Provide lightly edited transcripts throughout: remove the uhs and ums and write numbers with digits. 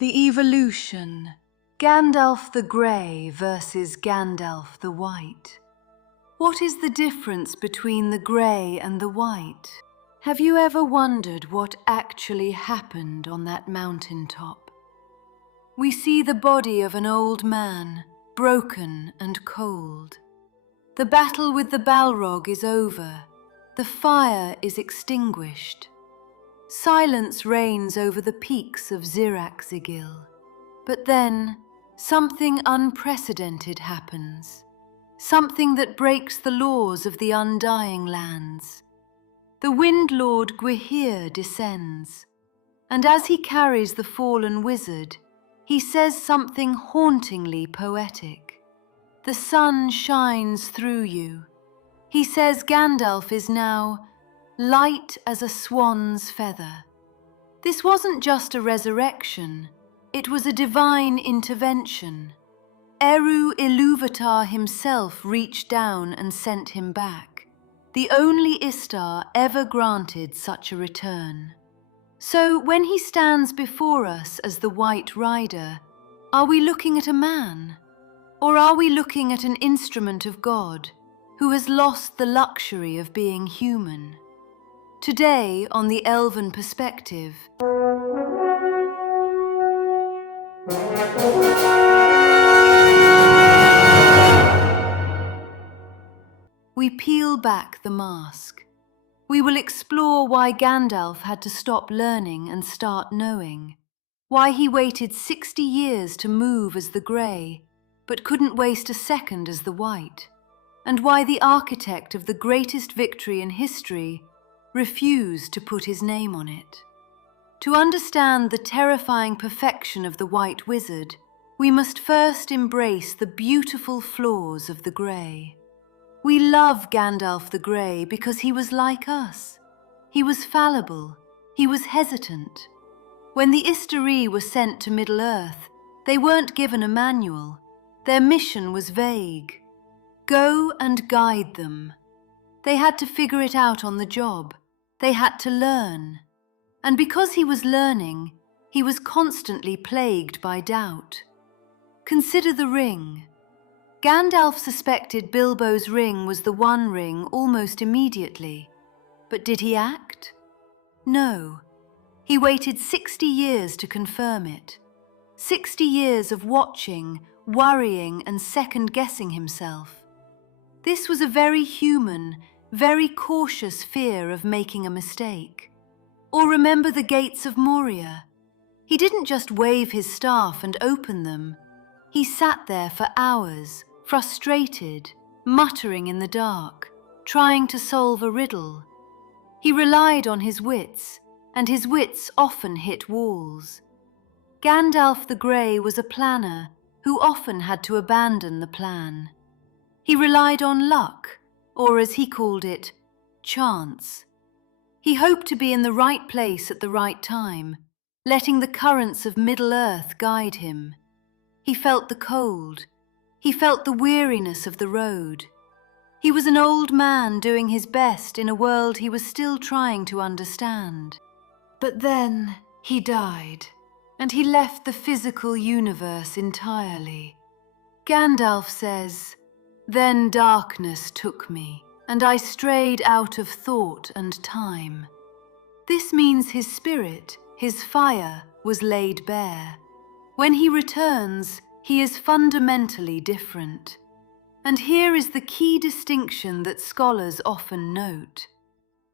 The evolution. Gandalf the Grey versus Gandalf the White. What is the difference between the grey and the white? Have you ever wondered what actually happened on that mountaintop? We see the body of an old man, broken and cold. The battle with the Balrog is over. The fire is extinguished. Silence reigns over the peaks of Zirakzigil. But then, something unprecedented happens. Something that breaks the laws of the undying lands. The Wind Lord Gwydir descends, and as he carries the fallen wizard, he says something hauntingly poetic. The sun shines through you. He says Gandalf is now light as a swan's feather. This wasn't just a resurrection, it was a divine intervention. Eru Ilúvatar himself reached down and sent him back, the only Istar ever granted such a return. So when he stands before us as the White Rider, are we looking at a man? Or are we looking at an instrument of God who has lost the luxury of being human? Today, on the Elven Perspective, we peel back the mask. We will explore why Gandalf had to stop learning and start knowing, why he waited 60 years to move as the Grey, but couldn't waste a second as the White, and why the architect of the greatest victory in history refused to put his name on it. To understand the terrifying perfection of the White Wizard, we must first embrace the beautiful flaws of the Grey. We love Gandalf the Grey because he was like us. He was fallible. He was hesitant. When the Istari were sent to Middle-earth, they weren't given a manual. Their mission was vague. Go and guide them. They had to figure it out on the job. They had to learn. And because he was learning, he was constantly plagued by doubt. Consider the ring. Gandalf suspected Bilbo's ring was the One Ring almost immediately. But did he act? No. He waited 60 years to confirm it. 60 years of watching, worrying, and second-guessing himself. This was a very human, very cautious fear of making a mistake. Or remember the gates of Moria. He didn't just wave his staff and open them. He sat there for hours, frustrated, muttering in the dark, trying to solve a riddle. He relied on his wits, and his wits often hit walls. Gandalf the Grey was a planner who often had to abandon the plan. He relied on luck, or as he called it, chance. He hoped to be in the right place at the right time, letting the currents of Middle-earth guide him. He felt the cold. He felt the weariness of the road. He was an old man doing his best in a world he was still trying to understand. But then he died, and he left the physical universe entirely. Gandalf says, "Then darkness took me, and I strayed out of thought and time." This means his spirit, his fire, was laid bare. When he returns, he is fundamentally different. And here is the key distinction that scholars often note.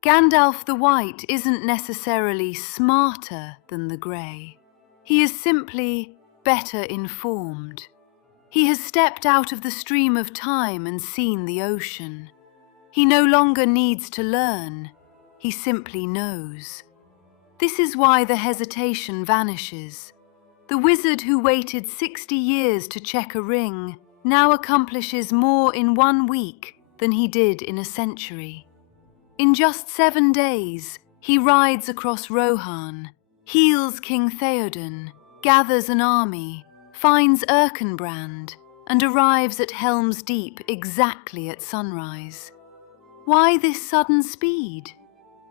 Gandalf the White isn't necessarily smarter than the Grey. He is simply better informed. He has stepped out of the stream of time and seen the ocean. He no longer needs to learn. He simply knows. This is why the hesitation vanishes. The wizard who waited 60 years to check a ring now accomplishes more in 1 week than he did in a century. In just 7 days, he rides across Rohan, heals King Theoden, gathers an army, finds Erkenbrand, and arrives at Helm's Deep exactly at sunrise. Why this sudden speed?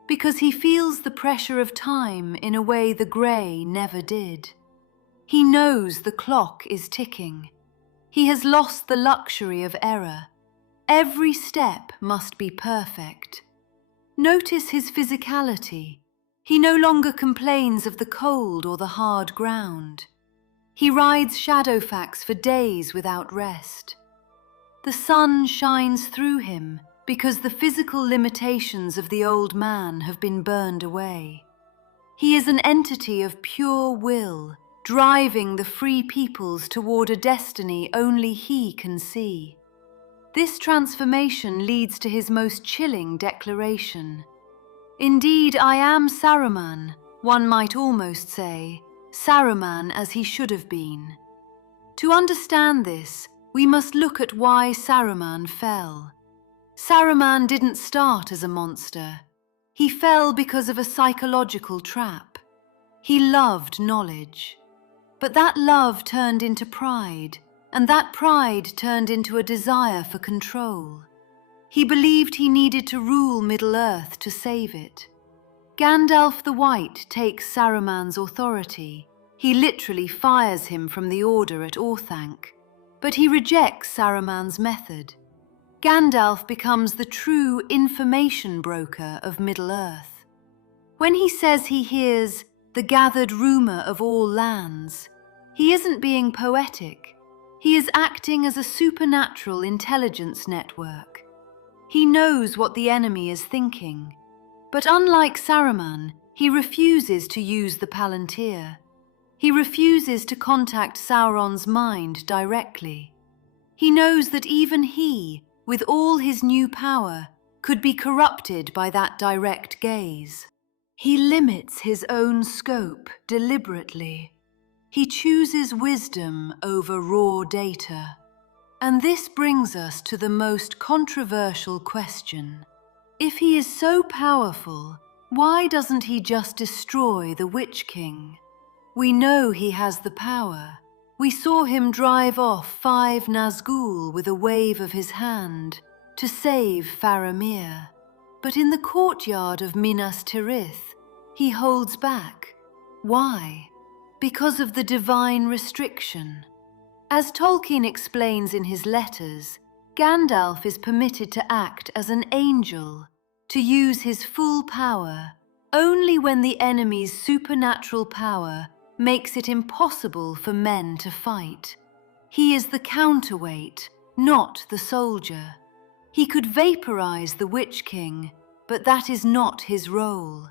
Because he feels the pressure of time in a way the Grey never did. He knows the clock is ticking. He has lost the luxury of error. Every step must be perfect. Notice his physicality. He no longer complains of the cold or the hard ground. He rides Shadowfax for days without rest. The sun shines through him because the physical limitations of the old man have been burned away. He is an entity of pure will, driving the free peoples toward a destiny only he can see. This transformation leads to his most chilling declaration. Indeed, I am Saruman, one might almost say, Saruman as he should have been. To understand this, we must look at why Saruman fell. Saruman didn't start as a monster. He fell because of a psychological trap. He loved knowledge. But that love turned into pride, and that pride turned into a desire for control. He believed he needed to rule Middle-earth to save it. Gandalf the White takes Saruman's authority. He literally fires him from the Order at Orthanc. But he rejects Saruman's method. Gandalf becomes the true information broker of Middle-earth. When he says he hears the gathered rumor of all lands, he isn't being poetic. He is acting as a supernatural intelligence network. He knows what the enemy is thinking. But unlike Saruman, he refuses to use the Palantir. He refuses to contact Sauron's mind directly. He knows that even he, with all his new power, could be corrupted by that direct gaze. He limits his own scope deliberately. He chooses wisdom over raw data. And this brings us to the most controversial question. If he is so powerful, why doesn't he just destroy the Witch-king? We know he has the power. We saw him drive off 5 Nazgûl with a wave of his hand to save Faramir. But in the courtyard of Minas Tirith, he holds back. Why? Because of the divine restriction. As Tolkien explains in his letters, Gandalf is permitted to act as an angel, to use his full power, only when the enemy's supernatural power makes it impossible for men to fight. He is the counterweight, not the soldier. He could vaporize the Witch-king, but that is not his role.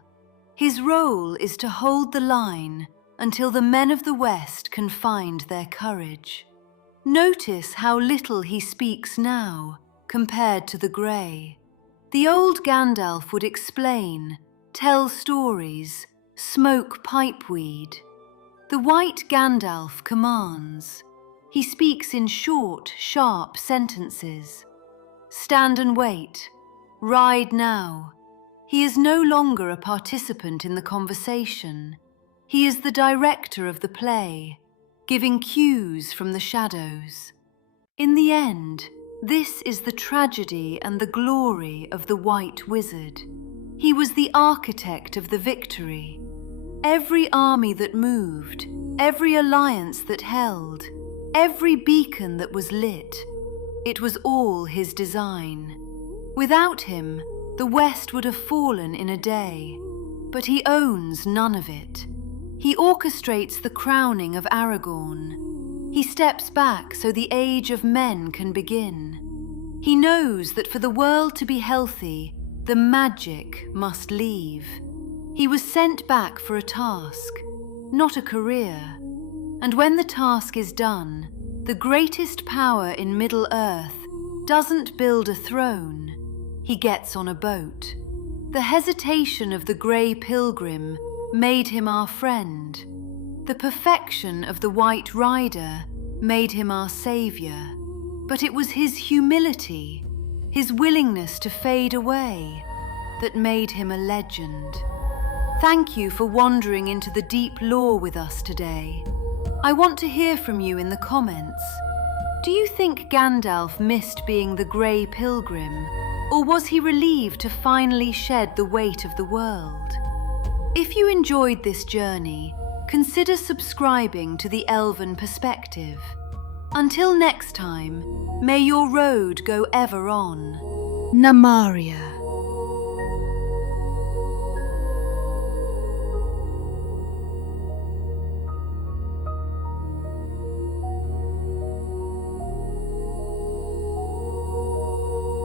His role is to hold the line until the men of the West can find their courage. Notice how little he speaks now, compared to the Grey. The old Gandalf would explain, tell stories, smoke pipeweed. The white Gandalf commands. He speaks in short, sharp sentences. Stand and wait. Ride now. He is no longer a participant in the conversation. He is the director of the play, giving cues from the shadows. In the end, this is the tragedy and the glory of the White Wizard. He was the architect of the victory. Every army that moved, every alliance that held, every beacon that was lit, it was all his design. Without him, the West would have fallen in a day, but he owns none of it. He orchestrates the crowning of Aragorn. He steps back so the age of men can begin. He knows that for the world to be healthy, the magic must leave. He was sent back for a task, not a career. And when the task is done, the greatest power in Middle-earth doesn't build a throne, he gets on a boat. The hesitation of the Grey Pilgrim made him our friend. The perfection of the White Rider made him our savior. But it was his humility, his willingness to fade away, that made him a legend. Thank you for wandering into the deep lore with us today. I want to hear from you in the comments. Do you think Gandalf missed being the Grey Pilgrim, or was he relieved to finally shed the weight of the world? If you enjoyed this journey, consider subscribing to the Elven Perspective. Until next time, may your road go ever on. Namaria.